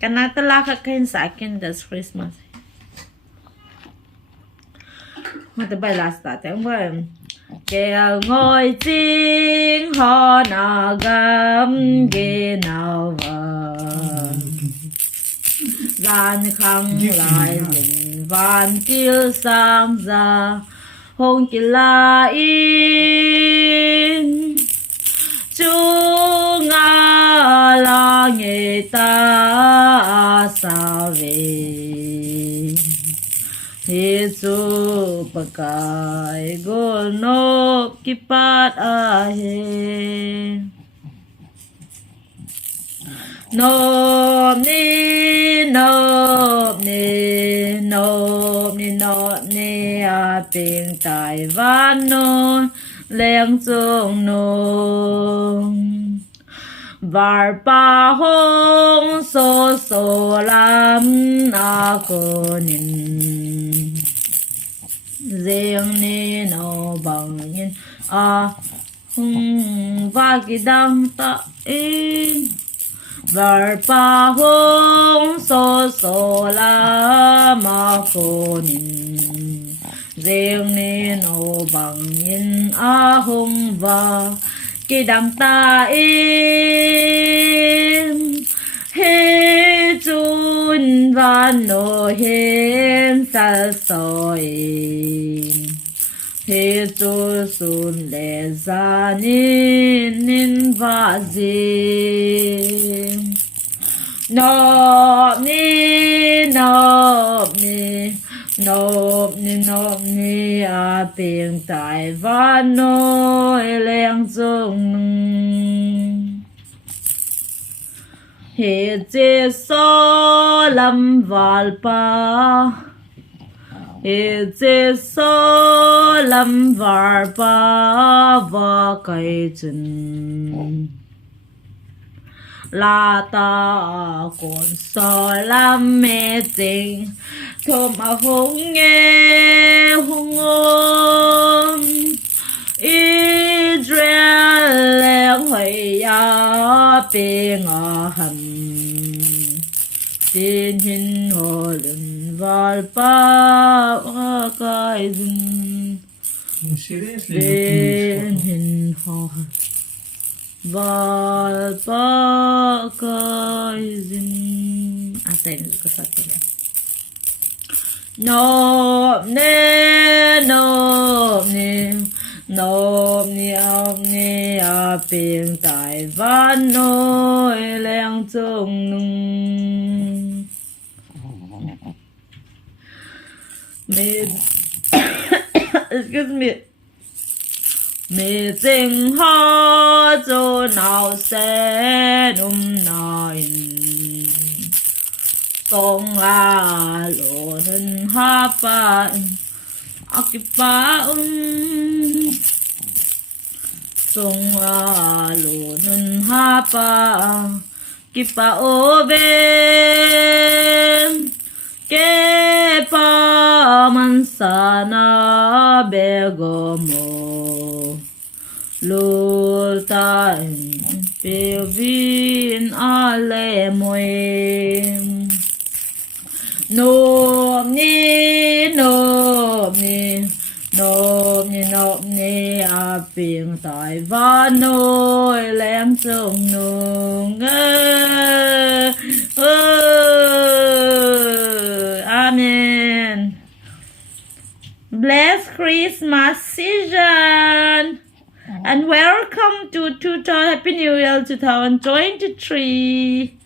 Kanatala ka kayo sa akin this Christmas. Matibay last natin. Kaya ngồi chính họ nào gam ghê nào gan khăng lại mình van tiêu sang ra hồng kỳ la in chú ngã la nghe ta sao về Yesu pakai golno kipat ahe Nộp ni a tình tại văn nôn leng chung nôn Var pa hong so lam a cô nín riêng ni no bằng nhân a hung va ki đăng ta in Var pa hong so lam a cô nín riêng ni no bằng nhân a hung va ki đăng ta in he chun van no hen sa soi he chu sun le za nin va zi nộp ni a tiếng tại văn nôi leng dung he che so lam val pa he che so lam var pa va kai chun la ta con so lam mê tình thơm a hung nghe hung ôm Israel leng hoy ya pe nga ham tin hin ho lun val pa kai dun tin hin ho val pa kai dun asen ko sa tila nộp ni a biển tại văn nôi leng chung nung excuse me mê tình ho cho nào sẽ nai Song a lo nun ha pa akipa Song a lo nun ha pa kipa o ben ke pa mansana begomo lulta Pevin ale moem nộp ni a biển tại văn nôi leng chung nung Amen. Blessed Christmas season and welcome to Happy New Year 2023.